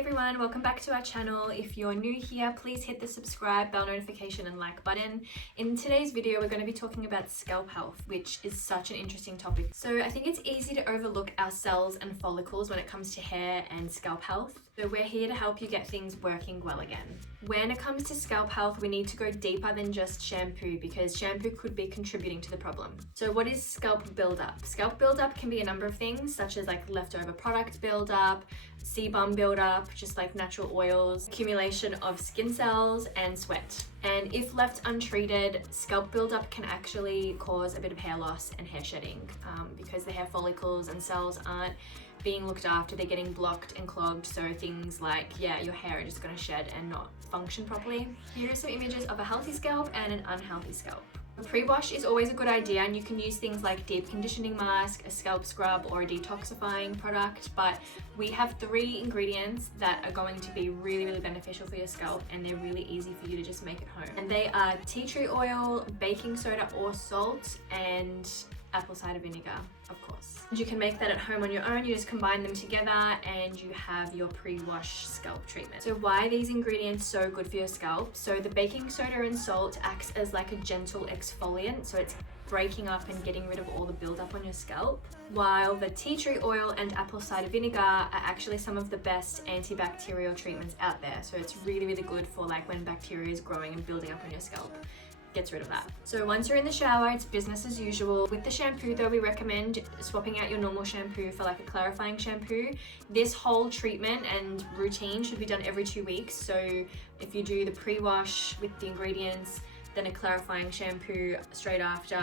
everyone, welcome back to our channel. If you're new here, please hit the subscribe, bell notification and like button. In today's video, we're going to be talking about scalp health, which is such an interesting topic. So I think it's easy to overlook our cells and follicles when it comes to hair and scalp health. So we're here to help you get things working well again. When it comes to scalp health, we need to go deeper than just shampoo because shampoo could be contributing to the problem. So what is scalp buildup? Scalp buildup can be a number of things, such as like leftover product buildup, sebum buildup, just like natural oils, accumulation of skin cells and sweat. And if left untreated, scalp buildup can actually cause a bit of hair loss and hair shedding because the hair follicles and cells aren't being looked after, they're getting blocked and clogged, so things like, your hair are just going to shed and not function properly. Here are some images of a healthy scalp and an unhealthy scalp. A pre-wash is always a good idea, and you can use things like deep conditioning mask, a scalp scrub or a detoxifying product, but we have 3 ingredients that are going to be really beneficial for your scalp, and they're really easy for you to just make at home. And they are tea tree oil, baking soda or salt, and apple cider vinegar, of course. You can make that at home on your own. You just combine them together and you have your pre-wash scalp treatment. So why are these ingredients so good for your scalp? So the baking soda and salt acts as like a gentle exfoliant, so it's breaking up and getting rid of all the buildup on your scalp, while the tea tree oil and apple cider vinegar are actually some of the best antibacterial treatments out there. So it's really good for like when bacteria is growing and building up on your scalp. Gets rid of that. So once you're in the shower, it's business as usual. With the shampoo though, we recommend swapping out your normal shampoo for like a clarifying shampoo. This whole treatment and routine should be done every 2 weeks. So if you do the pre-wash with the ingredients, then a clarifying shampoo straight after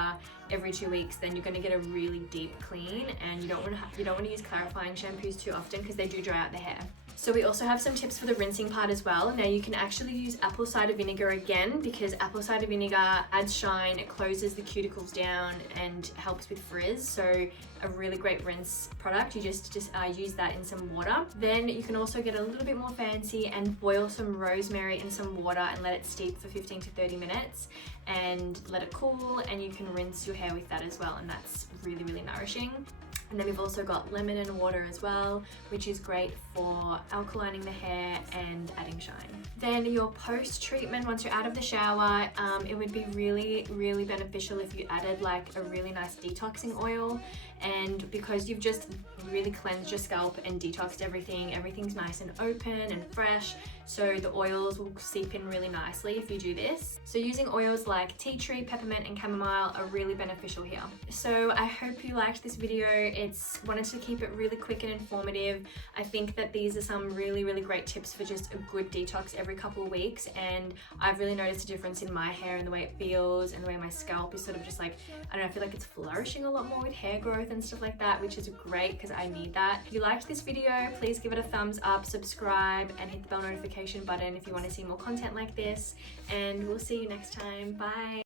every 2 weeks, then you're going to get a really deep clean, and you don't want to use clarifying shampoos too often because they do dry out the hair. So we also have some tips for the rinsing part as well. Now you can actually use apple cider vinegar again because apple cider vinegar adds shine, it closes the cuticles down and helps with frizz. So a really great rinse product. You just use that in some water. Then you can also get a little bit more fancy and boil some rosemary in some water and let it steep for 15 to 30 minutes and let it cool, and you can rinse your hair with that as well, and that's really nourishing. And then we've also got lemon and water as well, which is great for alkalining the hair and adding shine. Then your post-treatment, once you're out of the shower, it would be really beneficial if you added like a really nice detoxing oil. And because you've just really cleansed your scalp and detoxed everything's nice and open and fresh, so the oils will seep in really nicely if you do this. So using oils like tea tree, peppermint and chamomile are really beneficial here. So I hope you liked this video. Wanted to keep it really quick and informative. I think that these are some really great tips for just a good detox every couple of weeks, and I've really noticed a difference in my hair and the way it feels and the way my scalp is sort of just like, I don't know, I feel like it's flourishing a lot more with hair growth and stuff like that, which is great because I need that. If you liked this video, please give it a thumbs up, subscribe and hit the bell notification button if you want to see more content like this, and we'll see you next time. Bye.